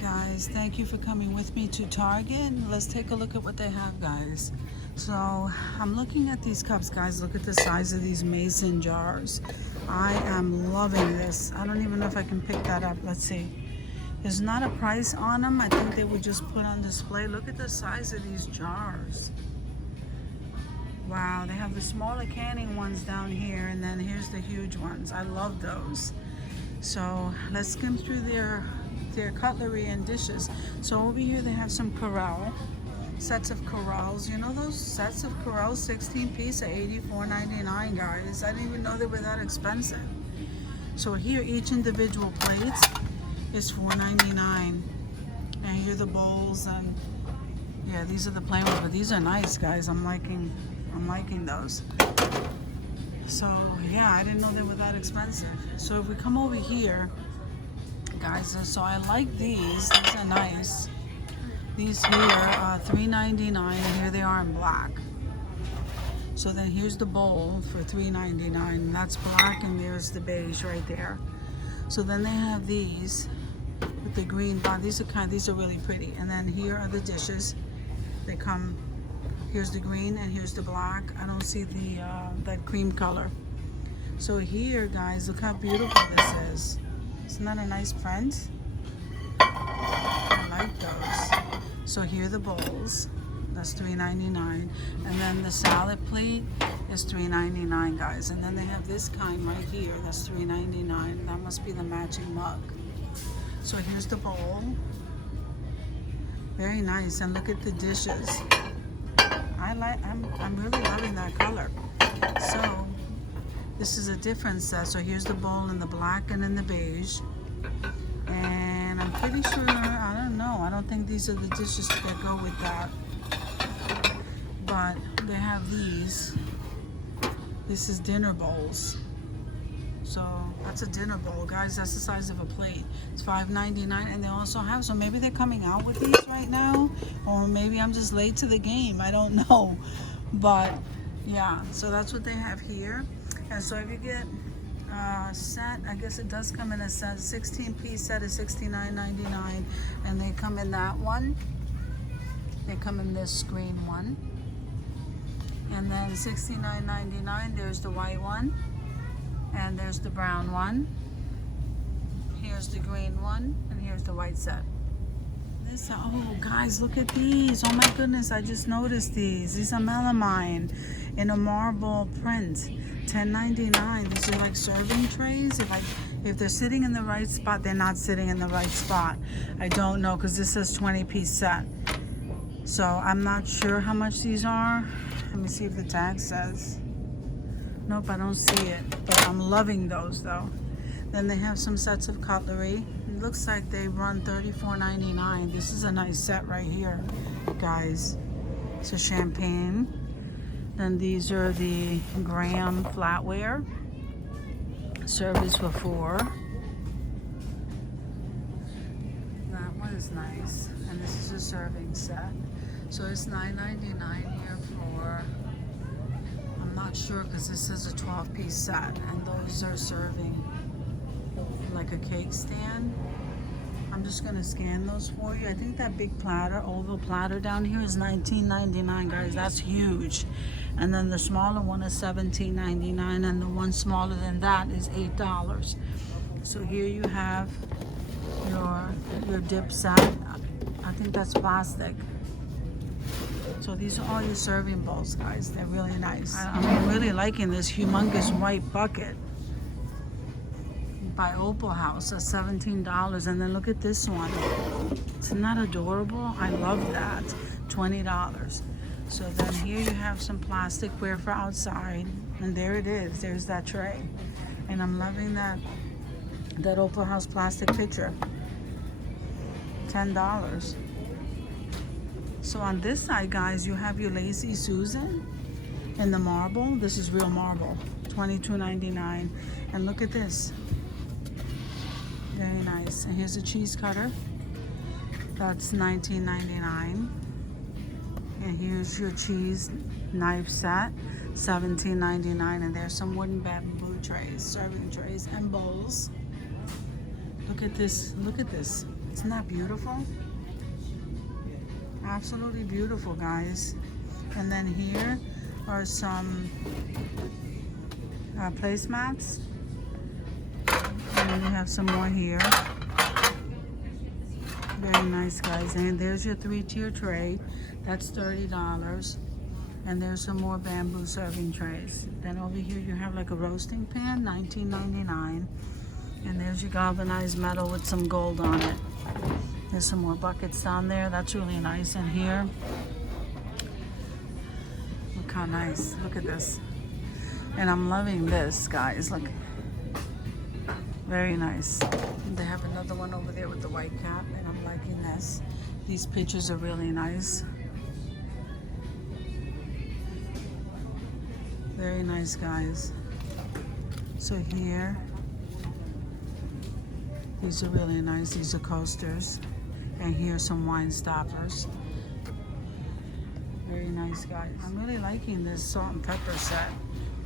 Guys, thank you for coming with me to Target. Let's take a look at what they have, guys. So I'm looking at these cups, guys. Look at the size of these mason jars. I am loving this. I don't even know if I can pick that up. Let's see. There's not a price on them. I think they would just put on display. Look at the size of these jars. Wow, they have the smaller canning ones down here, and then here's the huge ones. I love those. So let's skim through their cutlery and dishes. So over here they have some Corral, sets of Corrals. You know those sets of Corrals, 16 piece at $84.99, guys. I didn't even know they were that expensive. So here each individual plate is $4.99. And here are the bowls, and yeah, these are the plain ones, but these are nice, guys. I'm liking those. So yeah, I didn't know they were that expensive. So if we come over here, guys, so I like these are nice. These here are $3.99, and here they are in black. So then here's the bowl for $3.99, and that's black, and there's the beige right there. So then they have these with the green bond. These are really pretty. And then here are the dishes. They come, here's the green and here's the black. I don't see the that cream color. So here, guys, look how beautiful this is. Isn't that a nice print? I like those. So here are the bowls. That's $3.99. And then the salad plate is $3.99, guys. And then they have this kind right here. That's $3.99. That must be the matching mug. So here's the bowl. Very nice. And look at the dishes. I'm really loving that color. So this is a different set. So here's the bowl in the black and in the beige. And I'm pretty sure, I don't know, I don't think these are the dishes that go with that. But they have these. This is dinner bowls. So that's a dinner bowl, guys. That's the size of a plate. It's $5.99, and they also have, so maybe they're coming out with these right now, or maybe I'm just late to the game. I don't know. But yeah, so that's what they have here. And so if you get a set, I guess it does come in a set, 16-piece set is $69.99, and they come in that one. They come in this green one. And then $69.99, there's the white one. And there's the brown one. Here's the green one, and here's the white set. This, oh guys, look at these. Oh my goodness, I just noticed these. These are melamine in a marble print. $10.99. These are like serving trays. If they're sitting in the right spot, they're not sitting in the right spot. I don't know, because this says 20-piece set. So I'm not sure how much these are. Let me see if the tag says. Nope, I don't see it, but I'm loving those though. Then they have some sets of cutlery. It looks like they run $34.99. This is a nice set right here, guys. It's a champagne. Then these are the Graham flatware. Service for $4. That one is nice. And this is a serving set. So it's $9.99 here for, I'm not sure because this is a 12-piece set, and those are serving like a cake stand. I'm just gonna scan those for you. I think that big platter, oval platter down here is $19.99, guys. That's huge. And then the smaller one is $17.99, and the one smaller than that is $8. So here you have your dip set. I think that's plastic. So these are all your serving bowls, guys. They're really nice. I'm really liking this humongous white bucket by Opal House at $17. And then look at this one. Isn't that adorable? I love that. $20. So then here you have some plasticware for outside. And there it is. There's that tray. And I'm loving that Opal House plastic pitcher. $10. So on this side, guys, you have your Lazy Susan in the marble. This is real marble, $22.99. And look at this. Very nice. And here's a cheese cutter. That's $19.99. And here's your cheese knife set, $17.99. And there's some wooden bamboo trays, serving trays, and bowls. Look at this. Look at this. Isn't that beautiful? Absolutely beautiful, guys. And then here are some placemats. And then we have some more here. Very nice, guys. And there's your 3-tier tray. That's $30. And there's some more bamboo serving trays. Then over here you have like a roasting pan, $19.99. And there's your galvanized metal with some gold on it. There's some more buckets down there. That's really nice in here. Look how nice. Look at this. And I'm loving this, guys. Look. Very nice. And they have another one over there with the white cap, and I'm liking this. These pictures are really nice. Very nice, guys. So here, these are really nice. These are coasters. And here's some wine stoppers. Very nice, guys. I'm really liking this salt and pepper set.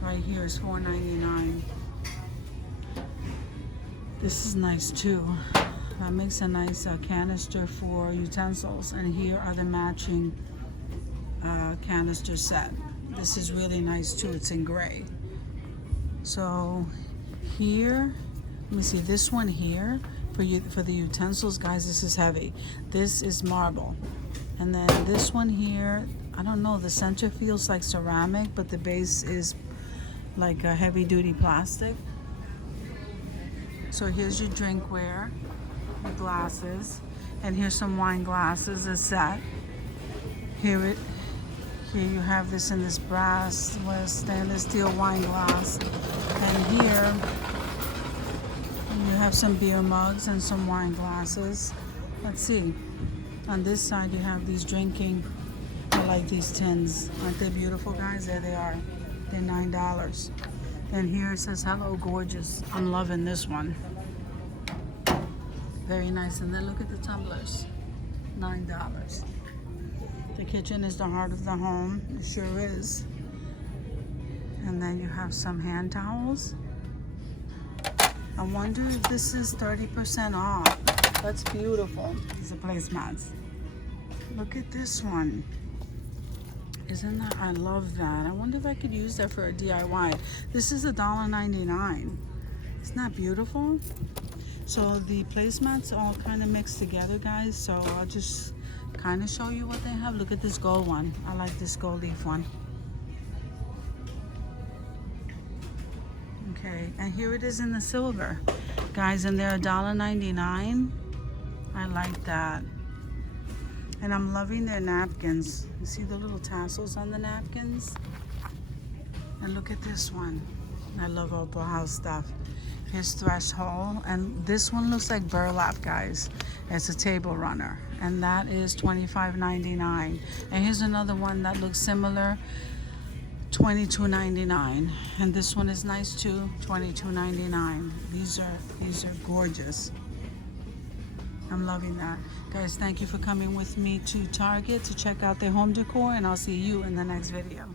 Right here is $4.99. This is nice too. That makes a nice canister for utensils. And here are the matching canister set. This is really nice too. It's in gray. So here, let me see, this one here for the utensils, guys, this is heavy. This is marble. And then this one here, I don't know, the center feels like ceramic, but the base is like a heavy duty plastic. So here's your drinkware, your glasses, and here's some wine glasses, a set. Here you have this in this brass stainless steel wine glass. And here you have some beer mugs and some wine glasses. Let's see. On this side you have these drinking, I like these tins. Aren't they beautiful, guys? There they are. They're $9. And here it says, hello, gorgeous. I'm loving this one. Very nice. And then look at the tumblers. $9. The kitchen is the heart of the home. It sure is. And then you have some hand towels. I wonder if this is 30% off. That's beautiful. These are placemats. Look at this one. Isn't that, I love that. I wonder if I could use that for a DIY. This is $1.99. Isn't that beautiful? So the placemats all kind of mixed together, guys. So I'll just kind of show you what they have. Look at this gold one. I like this gold leaf one. Okay, and here it is in the silver, guys, and they're $1.99. I like that. And I'm loving their napkins. You see the little tassels on the napkins? And look at this one. I love Opal House stuff. Here's Threshold, and this one looks like burlap, guys. It's a table runner, and that is $25.99. And here's another one that looks similar, $22.99. And this one is nice too, $22.99. These are gorgeous. I'm loving that. Guys, thank you for coming with me to Target to check out their home decor, and I'll see you in the next video.